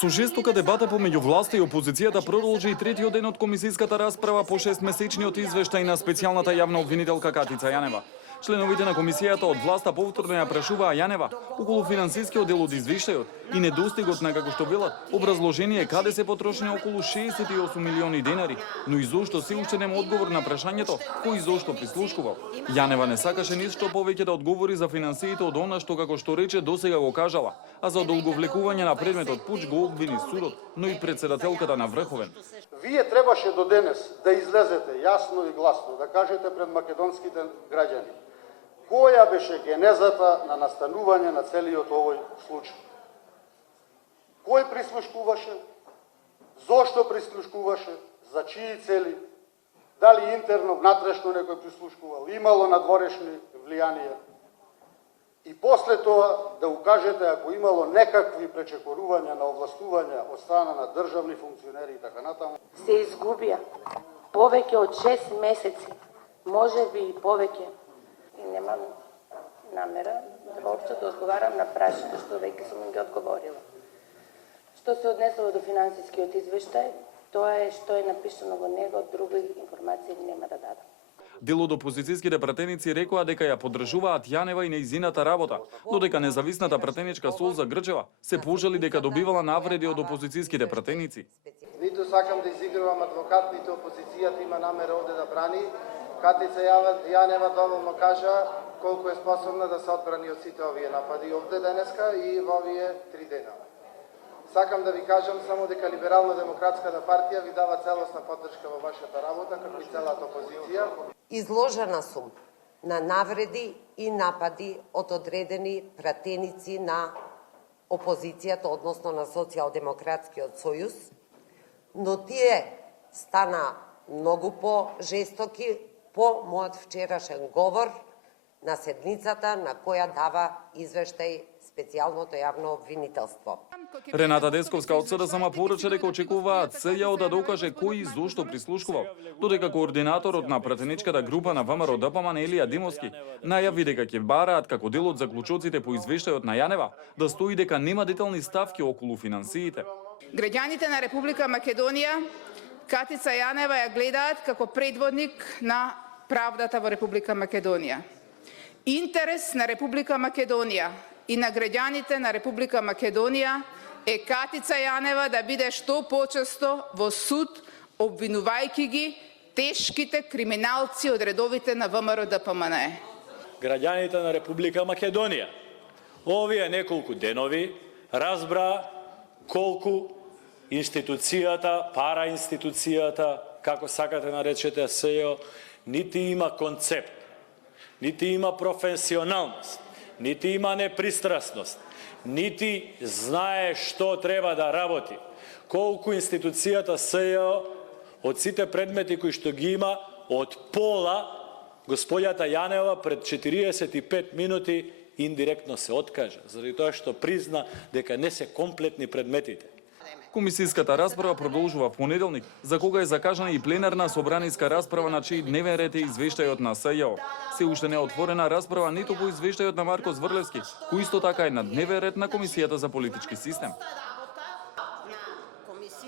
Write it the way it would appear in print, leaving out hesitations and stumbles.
Со жестока дебата помеѓу власта и опозицијата продолжи и третиот ден од комисиската расправа по 6-месечниот извештај на специјалната јавна обвинителка Катица Јанева. Членовите на комисијата од власта повторно ја прашуваа Јанева околу финансискиот дел од извештајот и недостигот на, како што велат, образложение каде се потрошени околу 68 милиони денари, но и зошто се уште нема одговор на прашањето кој зошто прислушкувал. Јанева не сакаше ништо повеќе да одговори за финансиите од она што, како што рече, досега го кажала, а за одолговлекување на предметот Пуч го обвини судот, но и председателката на Врховен. Вие требаше до денес да излезете јасно и гласно, да кажете пред македонските граѓани која беше генезата на настанување на целиот овој случај. Кој прислушкуваше, зошто прислушкуваше, за чии цели, дали интерно, внатрешно некој прислушкувал, имало надворешни влијанија. И после тоа да укажете ако имало некакви пречекорувања на овластувања од страна на државни функционери и така натаму. Се изгубија повеќе од 6 месеци, можеби и повеќе. И немам намера воопшто да одговарам на прашања што веќе сум ги одговорила. Што се однесува до финансискиот извештај, тоа е што е напишано во него, други информации нема да дадам. Дел од опозицијските пратеници рекоа дека ја поддржуваат Јанева и нејзината работа, додека независната пратеничка Солза Грчева се пожали дека добивала навреди од опозицијските пратеници. Ниту сакам да изигрувам адвокат, ниту опозицијата има намера овде да брани. Катица Јанева доволно кажа колку е способна да се одбрани од сите овие напади овде денеска и во овие 3 дена. Сакам да ви кажам само дека Либерално-демократската партија ви дава целосна поддршка во вашата работа, како и целата опозиција. Изложена сум на навреди и напади од одредени пратеници на опозицијата, односно на Социјалдемократскиот сојуз, но тие стана многу по-жестоки по мојот вчерашен говор на седницата на која дава извештај специјалното јавно обвинителство. Рената Десковска од СДСМ порача дека очекуваат СЈО да докаже кој и зошто прислушкувал, додека координаторот на пратеничката група на ВМРО ДПМН Елија Димовски најави дека ќе бараат како дел од заклучоците по извештајот на Јанева да стои дека нема детални ставки околу финансиите. Граѓаните на Република Македонија Катица Јанева ја гледаат како предводник на правдата во Република Македонија. Интерес на Република Македонија и на граѓаните на Република Македонија е Катица Јанева да биде што почесто во суд, обвинувајќи ги тешките криминалци од редовите на ВМРО ДПМН. Граѓаните на Република Македонија овие неколку денови разбра колку институцијата, параинституцијата, како сакате наречете СЈО, нити има концепт, нити има професионалност, нити има непристрасност, нити знае што треба да работи. Колку институцијата СЈО од сите предмети кои што ги има, од пола, господјата Јанева пред 45 минути индиректно се откажа, заради тоа што призна дека не се комплетни предметите. Комисиската расправа продолжува в понеделник, за кога е закажана и пленарна собраниска расправа на чиј дневен ред е извештајот на СЈО. Се уште не е отворена расправа ниту по извештајот на Марко Зврлевски, кој исто така е на дневен ред на Комисијата за политички систем.